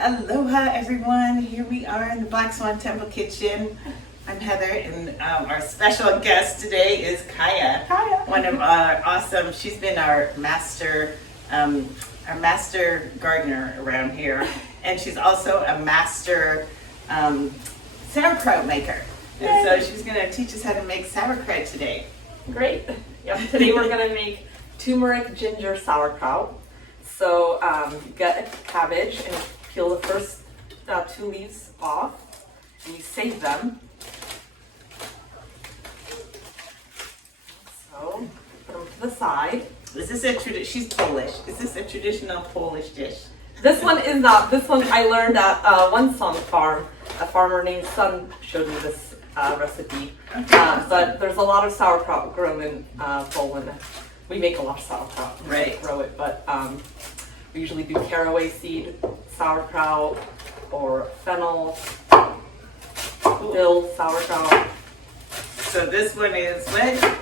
Aloha everyone, here we are in the Black Swan Temple kitchen. I'm Heather and our special guest today is Kaja. Kaja. One of our awesome, she's been our master gardener around here, and she's also a master sauerkraut maker. And so she's going to teach us how to make sauerkraut today. Great. Yep. Today we're going to make turmeric ginger sauerkraut. So you get a cabbage and peel the first 2 leaves off, and you save them. So put them to the side. Is this she's Polish. Is this a traditional Polish dish? This one is not. This one I learned at one sun farm. A farmer named Sun showed me this recipe. But there's a lot of sauerkraut grown in Poland. We make a lot of sauerkraut. Right. Grow it, but we usually do caraway seed sauerkraut or fennel, dill sauerkraut. So this one is what?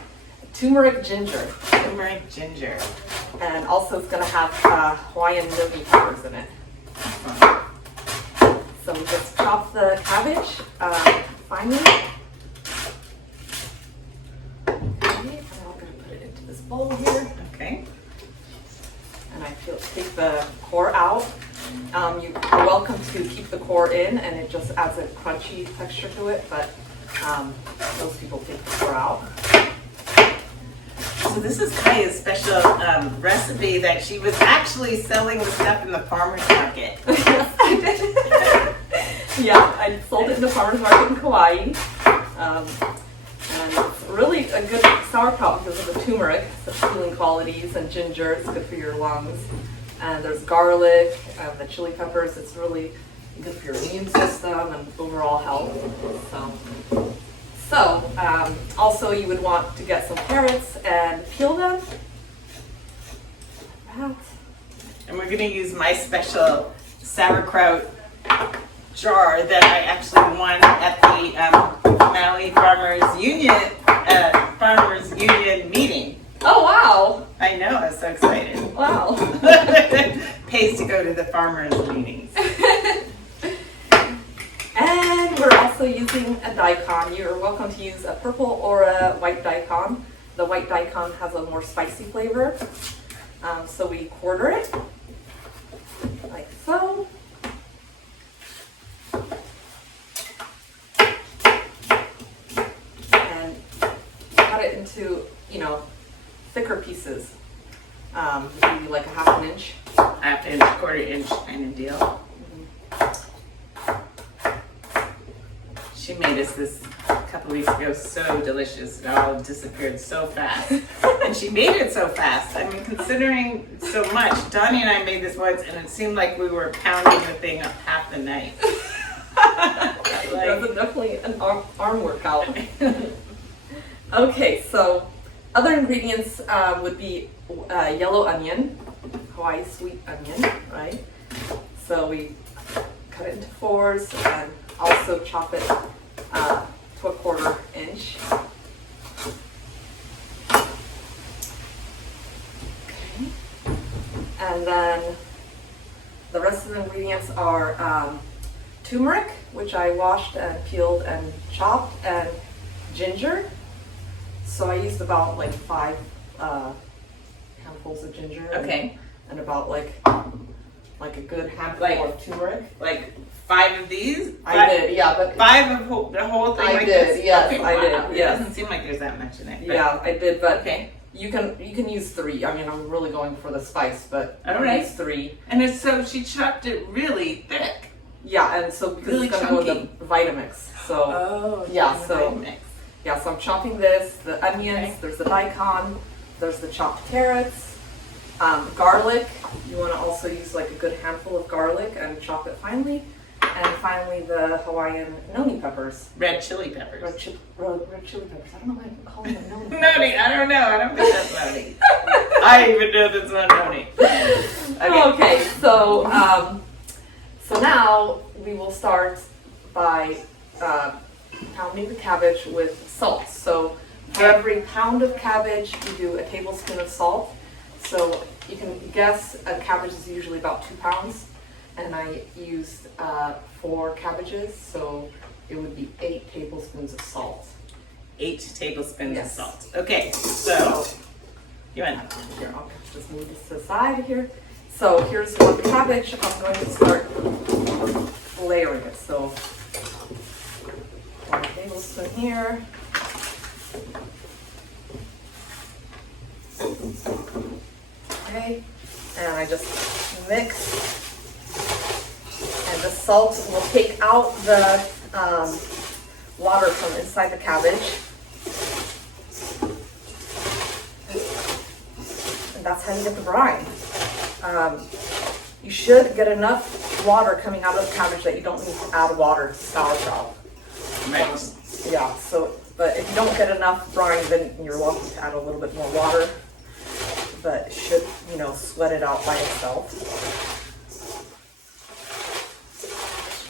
Turmeric ginger. Turmeric ginger. And also it's going to have Hawaiian noni peppers in it. So we just chop the cabbage finely. Okay, and I'm going to put it into this bowl here. Okay. And I take the core out. You are welcome to keep the core in, and it just adds a crunchy texture to it, but most people take the core out. So this is Kaja's special recipe that she was actually selling the stuff in the farmer's market. Yes, I did. Yeah, I sold it in the farmer's market in Kauai. And it's really a good sauerkraut because of the turmeric, the healing qualities, and ginger. It's good for your lungs. And there's garlic and the chili peppers. It's really good for your immune system and overall health. So also you would want to get some carrots and peel them. Like that. And we're going to use my special sauerkraut jar that I actually won at the Maui Farmers Union meeting. Oh wow! I know, I was so excited. Wow. Pays to go to the farmers meetings. And we're also using a daikon. You're welcome to use a purple or a white daikon. The white daikon has a more spicy flavor. So we quarter it, like so. And cut it into, thicker pieces. Maybe like a half an inch. Half inch, quarter inch kind of deal. She made us this a couple weeks ago, so delicious. It all disappeared so fast. And she made it so fast. I mean, considering so much, Donnie and I made this once, and it seemed like we were pounding the thing up half the night. That's definitely an arm workout. Okay, so other ingredients would be yellow onion, Hawaii sweet onion, right? So we cut it into 4s and also chop it to a 1/4 inch. Okay. And then the rest of the ingredients are turmeric, which I washed and peeled and chopped, and ginger. So I used about like 5 handfuls of ginger. Okay. And about like a good handful of turmeric. Like 5 of these? I did, yeah, but 5 of the whole thing? I like did, this? yes, Okay, I did, wow. yes. It doesn't seem like there's that much in it. But yeah, I did, but okay. you can use 3. I mean, I'm really going for the spice, but you All can right. use 3. And so she chopped it really thick. Yeah, and so because Really it's gonna go chunky. in the Vitamix. So Oh, yeah, so mix. yeah, so I'm chopping this, the onions, Okay. there's the daikon, there's the chopped carrots, garlic. You want to also use like a good handful of garlic and chop it finely. And finally the Hawaiian noni peppers. Red chili peppers. Red chili peppers. I don't know why I'm calling them noni peppers. Noni, I don't know. I don't think that's noni. I even know that's not noni. Okay, so so now we will start by pounding the cabbage with salt. So for every pound of cabbage, you do a tablespoon of salt. So you can guess a cabbage is usually about 2 pounds, and I I used 4 cabbages, so it would be 8 tablespoons of salt. 8 tablespoons of Yes. salt. Okay, so you want Here, I'll just move this to the side here. So here's 1 cabbage. I'm going to start layering it. So 1 tablespoon here. Okay, and I just mix. And the salt will take out the water from inside the cabbage. And that's how you get the brine. You should get enough water coming out of the cabbage that you don't need to add water to sauerkraut. right. Yeah, so, but if you don't get enough brine, then you're welcome to add a little bit more water. But it should, you know, sweat it out by itself.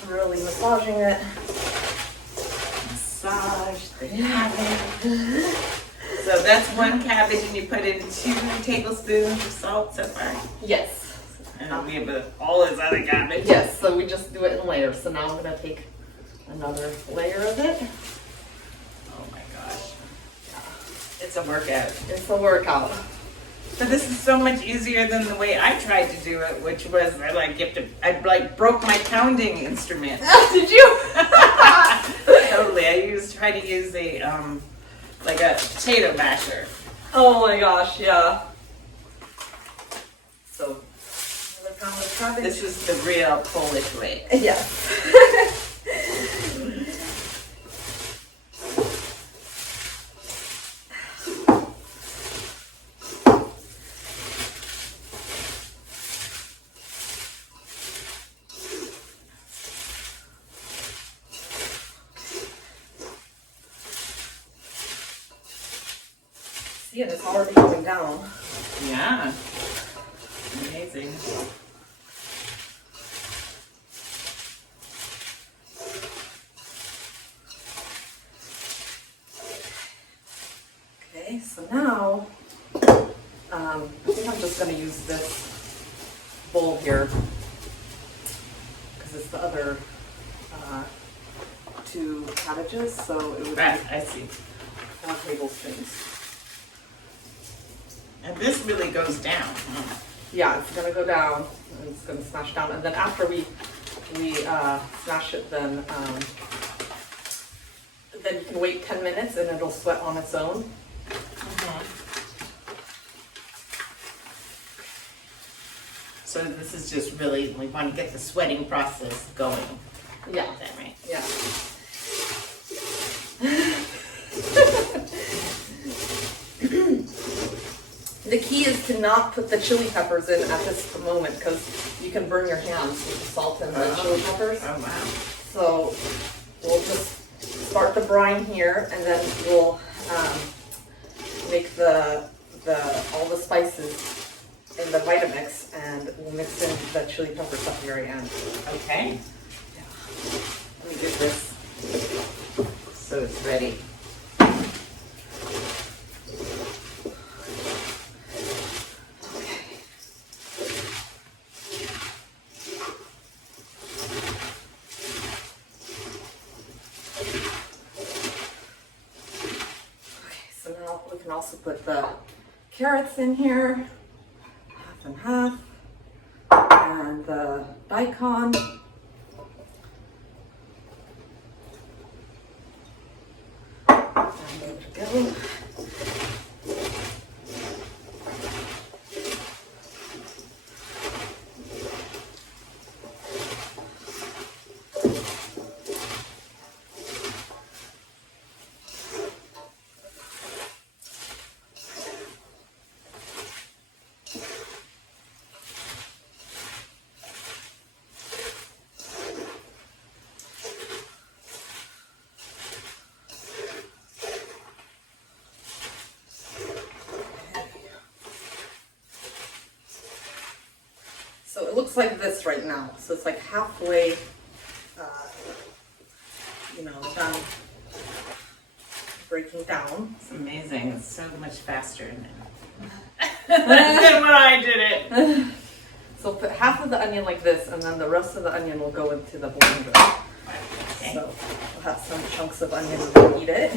Really massaging it. Massage the cabbage. So that's 1 cabbage, and you put in 2 tablespoons of salt so far. Yes. And then we have all this other cabbage. Yes, so we just do it in layers. So now I'm gonna take another layer of it. Oh my gosh. It's a workout. It's a workout. But this is so much easier than the way I tried to do it, which was I broke my pounding instrument. Did you? Totally. I tried to use a like a potato masher. Oh my gosh, yeah. So, another pound of cabbage. This is the real Polish way. Yes. See, and it's already going down. Yeah. Amazing. Okay, so now, I think I'm just going to use this bowl here because it's the other 2 cabbages, so it would be Right, I see. 4 tablespoons. And this really goes down. Huh? Yeah, it's going to go down, and it's going to smash down, and then after we smash it, then you can wait 10 minutes and it'll sweat on its own. So this is just really, we want to get the sweating process going. Yeah. Is that right? Yeah. The key is to not put the chili peppers in at this moment because you can burn your hands with the salt and the chili peppers. Oh wow. So we'll just start the brine here, and then we'll make all the spices in the Vitamix, and we'll mix in the chili peppers at the very end. Okay. Yeah. Let me get this so it's ready. We can also put the carrots in here, half and half, and the daikon. And there we go. So it looks like this right now. So it's like halfway, done breaking down. It's amazing. It's so much faster now than when I did it. So So put half of the onion like this, and then the rest of the onion will go into the blender. Okay. So we'll have some chunks of onion to eat it.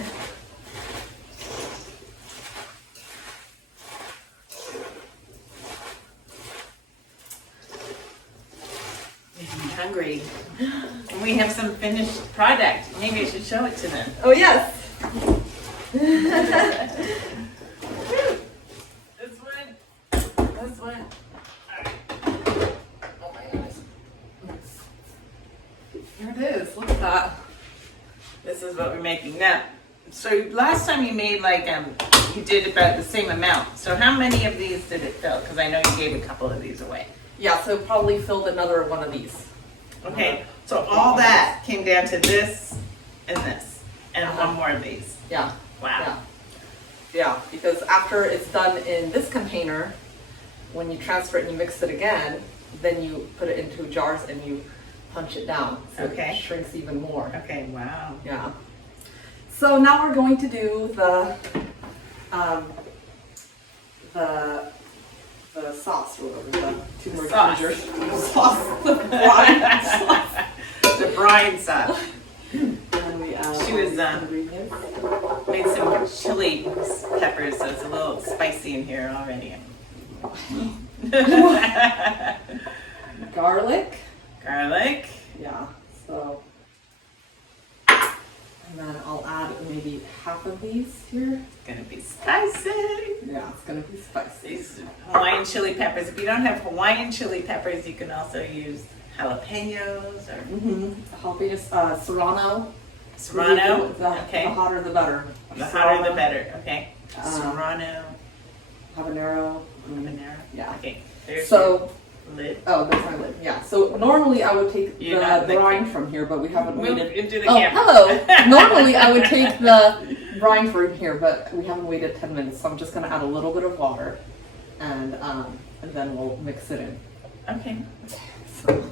I'm hungry. And we have some finished product. Maybe I should show it to them. Oh yes. This one. This one. Oh my goodness. Here it is. Look at that. This is what we're making now. So last time you made you did about the same amount. So how many of these did it fill? Because I know you gave a couple of these away. Yeah, so probably filled another one of these. Okay, so all that came down to this and this, and one more of these. Yeah. Wow. Yeah, because after it's done in this container, when you transfer it and you mix it again, then you put it into jars and you punch it down. So Okay. it shrinks even more. Okay, wow. Yeah. So now we're going to do the sauce or whatever, the turmeric Sauce. ginger sauce, the brine sauce. The brine sauce. And we add She was, ingredients. Made some chili peppers, so it's a little spicy in here already. Garlic. Garlic. Yeah. So, and then I'll add maybe half of these here. It's gonna be spicy. Yeah, it's gonna be spicy. These Hawaiian chili peppers. If you don't have Hawaiian chili peppers, you can also use jalapenos or Jalapenos, serrano. serrano. The Okay. hotter the better. The hotter the better. Okay. Um, Serrano. Habanero. Habanero. Yeah. Okay. There's So, your lid. oh, that's my lid. Yeah. So normally I would take You're not the the- brine from here, but we haven't Move waited. into the Oh, camera. hello. Normally I would take the brine from here, but we haven't waited 10 minutes, so I'm just gonna add a little bit of water, and then we'll mix it in. Okay. So.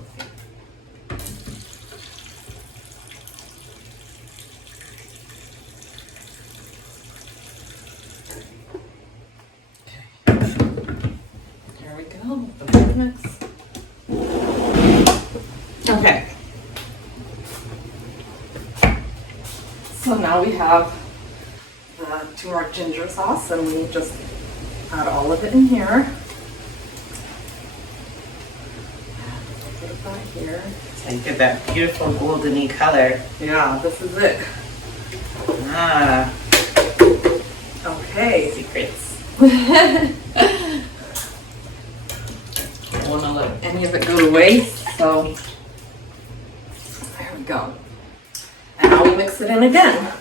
There we go. The mix. Okay. So now we have the turmeric ginger sauce, and we just add all of it in here. Put it back here. So you get that beautiful goldeny color. Yeah, this is it. Ah, Okay. secrets. Don't want to let any of it go to waste, so there we go. And now we mix it in again.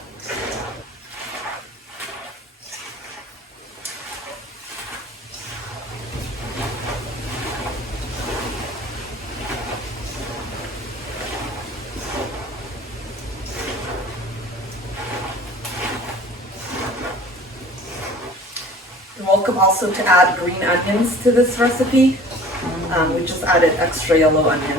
You're welcome also to add green onions to this recipe. We just added extra yellow onion.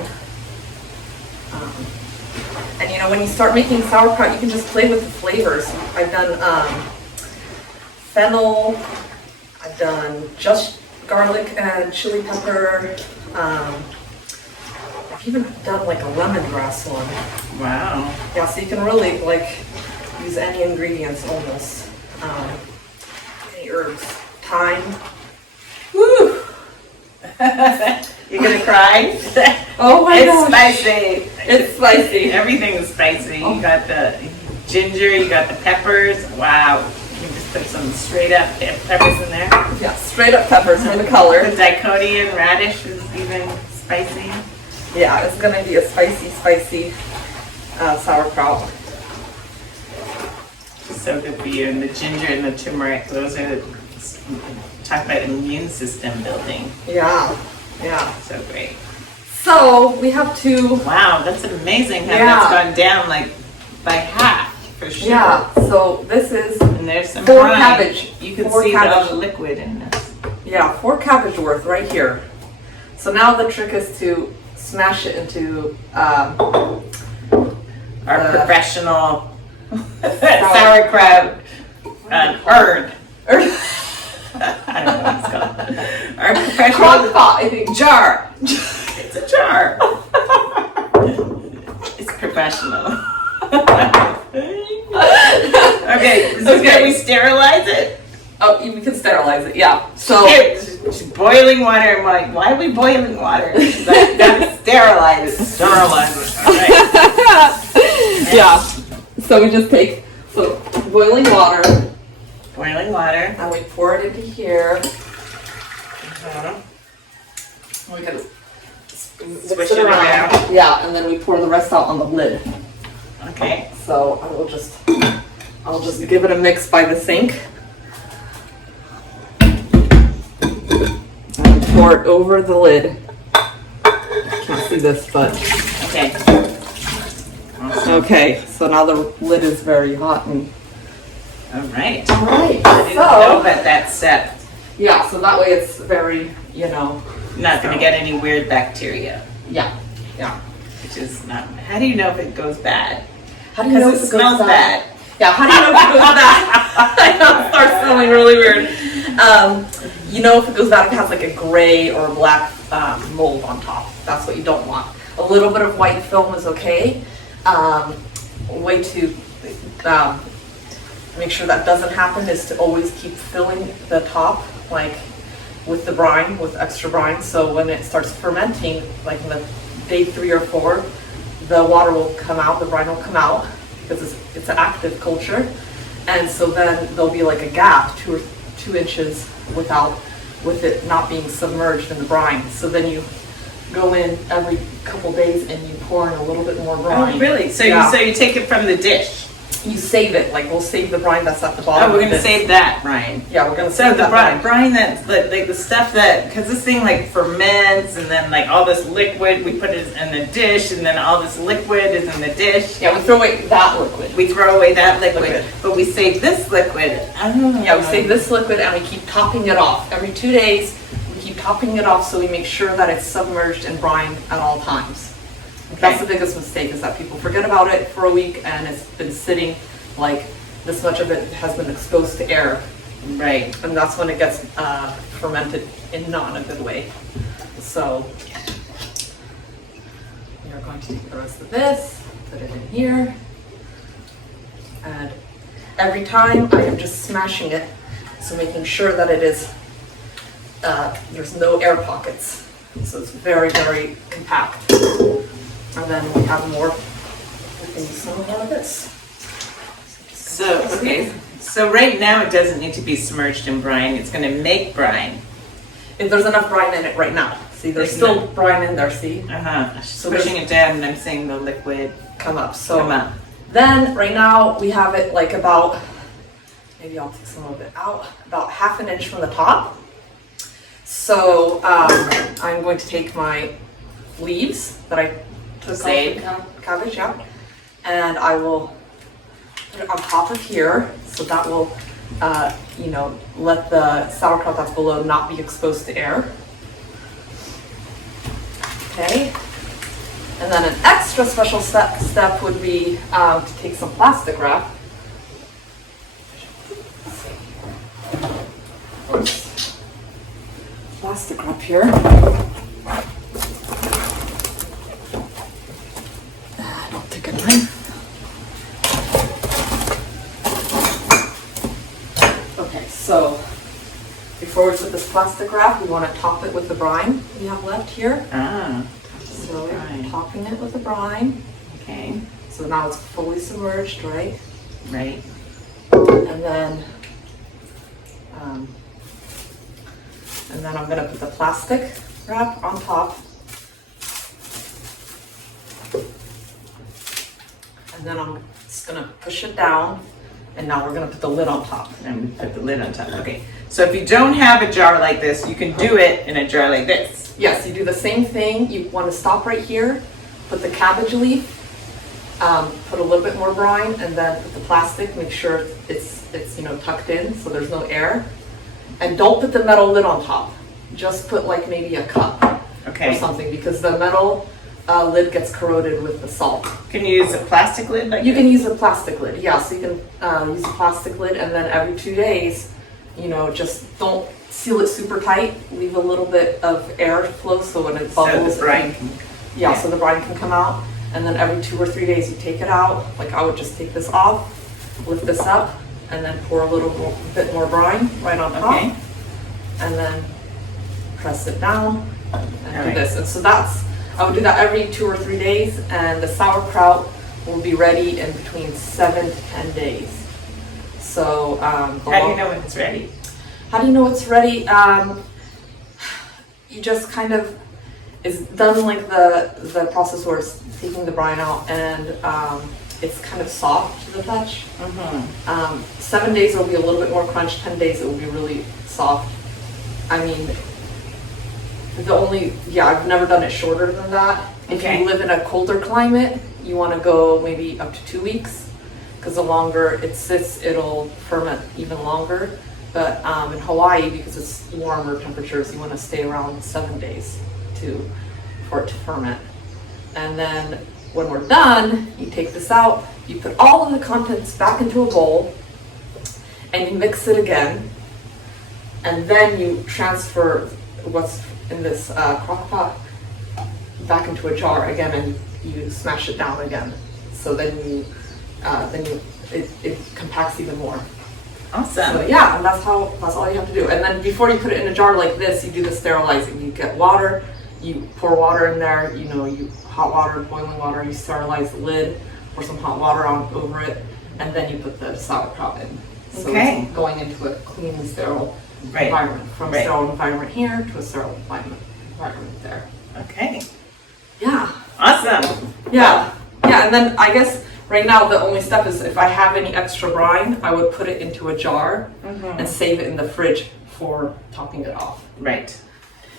And you know, when you start making sauerkraut, you can just play with the flavors. I've done fennel, I've done just garlic and chili pepper. I've even done like a lemongrass one. Wow. Yeah, so you can really like use any ingredients almost. Any herbs. Thyme. Woo! You're gonna cry? Oh my It's gosh. spicy. It's spicy. Everything's spicy. Oh. You got the ginger, you got the peppers. Wow. You just put some straight up peppers in there. Yeah, straight up peppers for the color. The dicotian radish is even spicy. Yeah, it's gonna be a spicy sauerkraut. So good for you. And the ginger and the turmeric, those are, talk about immune system building. Yeah, yeah. So great. So we have to, Wow, that's amazing how Yeah. that's gone down like by half for sure. yeah, so this is, And there's some 4 brine. cabbage. You can 4 see all cabbage. the liquid in this. yeah, 4 cabbage worth right here. So now the trick is to smash it into, Our professional Sauerkraut. sauerkraut urn. I don't know what it's called. Our professional crock pot, I think. jar. It's a jar. It's professional. Okay, this is where we sterilize it. Oh, we can sterilize it, yeah. So It's boiling water. I'm like, why are we boiling water? Like, gotta sterilize it. Sterilize it. All right. yeah. So we just take boiling water Boiling water. and we pour it into here. Uh-huh. We can Swish it around. Yeah, and then we pour the rest out on the lid. Okay. So I'll just give it a mix by the sink. And pour it over the lid. Can't see this, but Okay. okay. So now the lid is very hot and. All right. All right. I didn't know about that step. Yeah. So that way it's very, Not gonna get any weird bacteria, Yeah. which is not. How do you know if it goes bad? How do you know Because if it smells bad. Yeah, how do you know if it goes bad? I know, it starts smelling really weird. You know if it goes bad if it has like a gray or a black mold on top. That's what you don't want. A little bit of white film is okay. Way to make sure that doesn't happen is to always keep filling the top like with the brine, with extra brine. So when it starts fermenting, like in the day 3 or 4, the water will come out, the brine will come out because it's an active culture. And so then there'll be like a gap, 2 inches with it not being submerged in the brine. So then you go in every couple days and you pour in a little bit more brine. Oh, really? So Yeah. you take it from the dish. You save it, like we'll save the brine that's at the bottom. Oh, we're of gonna this. save that, Brian. Yeah, we're gonna So save the that brine that's like the stuff that, because this thing like ferments and then like all this liquid, we put it in the dish and then all this liquid is in the dish. Yeah, we throw away that liquid. We throw away that liquid, Liquid. but we save this liquid. Oh. Yeah, we save this liquid and we keep topping it off. Every 2 days, we keep topping it off so we make sure that it's submerged in brine at all times. That's the biggest mistake, is that people forget about it for a week and it's been sitting, like this much of it has been exposed to air. Right. And that's when it gets fermented in not in a good way. So we are going to take the rest of this, put it in here. And every time I am just smashing it, so making sure that it is, there's no air pockets. So it's very, very compact. And then we have more, we can use some more of this. So, okay. So right now it doesn't need to be submerged in brine. It's gonna make brine. If there's enough brine in it right now. See, there's Like still that. brine in there, see? Uh-huh. So Pushing it down and I'm seeing the liquid Come up. So come up. then right now we have it like about, maybe I'll take some of it out, about 1/2 inch from the top. So I'm going to take my leaves that I took off Saved. the cabbage, yeah, and I will put it on top of here, so that will, let the sauerkraut that's below not be exposed to air. Okay, and then an extra special step would be to take some plastic wrap. Plastic wrap here. And I'll take a knife. Okay, so before we put this plastic wrap, we want to top it with the brine we have left here. Ah, So we're brine. topping it with the brine. okay. So now it's fully submerged, right? Right. And then I'm gonna put the plastic wrap on top. And then I'm just gonna push it down, and now we're gonna put the lid on top. And we put the lid on top. Okay. So if you don't have a jar like this, you can do it in a jar like this. Yes, you do the same thing. You wanna stop right here, put the cabbage leaf, put a little bit more brine, and then put the plastic, make sure it's tucked in so there's no air. And don't put the metal lid on top. Just put like maybe a cup or Okay. something, because the metal lid gets corroded with the salt. Can you use a plastic lid like You this? can use a plastic lid, yeah, so you can use a plastic lid, and then every 2 days, just don't seal it super tight, leave a little bit of air flow so when it bubbles, So the brine so the brine can come out. And then every 2 or 3 days you take it out. Like I would just take this off, lift this up, and then pour a little bit more brine right on top. Okay. And then press it down and do right. this. And so I would do that every 2 or 3 days, and the sauerkraut will be ready in between 7 to 10 days. So How do you know when it's ready? How do you know it's ready? You just kind of, it's done like the process where it's taking the brine out, and it's kind of soft to the touch. 7 days it will be a little bit more crunch, 10 days it will be really soft. I mean, I've never done it shorter than that. If Okay. you live in a colder climate, you want to go maybe up to 2 weeks, because the longer it sits, it'll ferment even longer. But in Hawaii, because it's warmer temperatures, you want to stay around 7 days for it to ferment. And then when we're done, you take this out, you put all of the contents back into a bowl, and you mix it again. And then you transfer what's in this crock pot back into a jar again, and you smash it down again. So then it compacts even more. Awesome. So yeah, and that's all you have to do. And then before you put it in a jar like this, you do the sterilizing. You get water, you pour water in there, hot water, boiling water, you sterilize the lid, pour some hot water over it, and then you put the sauerkraut in. So it's going into a clean and sterile environment. From a sterile environment here to a sterile environment there. Okay. Yeah. Awesome. Yeah. Yeah, and then I guess right now the only step is if I have any extra brine, I would put it into a jar and save it in the fridge for topping it off. Right.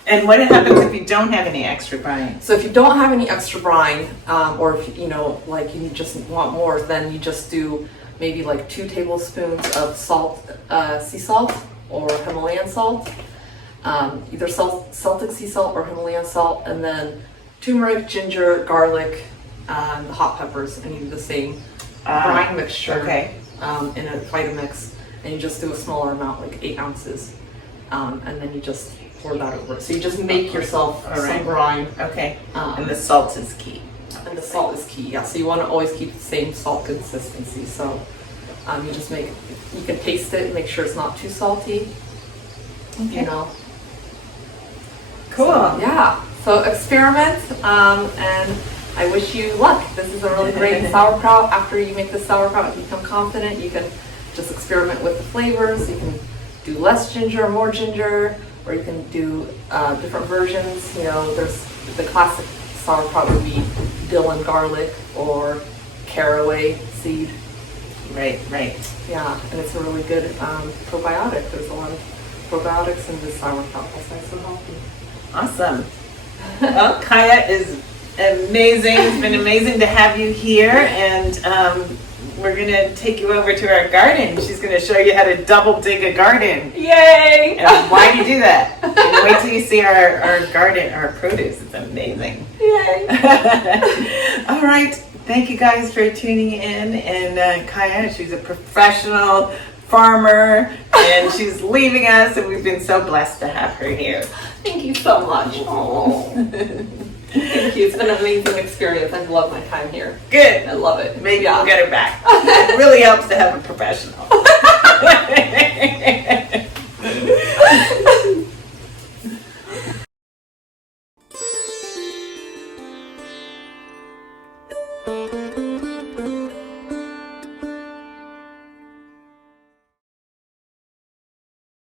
And what happens if you don't have any extra brine? So if you don't have any extra brine, or if you just want more, then you just do maybe like 2 tablespoons of salt, sea salt or Himalayan salt, either Celtic sea salt or Himalayan salt, and then turmeric, ginger, garlic, the hot peppers, and you do the same brine mixture in a Vitamix, and you just do a smaller amount, like 8 ounces, and then you just pour that over it. So you just make yourself some brine. Okay. And the salt is key. And the salt is key, yeah. So you want to always keep the same salt consistency. So you can taste it and make sure it's not too salty. Okay. You know. Cool. So, yeah. So experiment, and I wish you luck. This is a really great sauerkraut. After you make the sauerkraut, if you become confident, you can just experiment with the flavors. You can do less ginger, more ginger, or you can do different versions. You know, there's the classic sauerkraut would be dill and garlic or caraway seed. Right. Yeah, and it's a really good probiotic. There's a lot of probiotics in this sauerkraut. That's nice and healthy. Awesome. Well, Kaja is amazing. It's been amazing to have you here, and we're going to take you over to our garden. She's going to show you how to double dig a garden. Yay! And why do you do that? And wait till you see our garden, our produce. It's amazing. Yay! All right. Thank you guys for tuning in. And Kaja, she's a professional farmer, and she's leaving us, and we've been so blessed to have her here. Thank you so much. Oh. Thank you. It's been an amazing experience. I've loved my time here. Good. I love it. Maybe I'll get her back. It really helps to have a professional.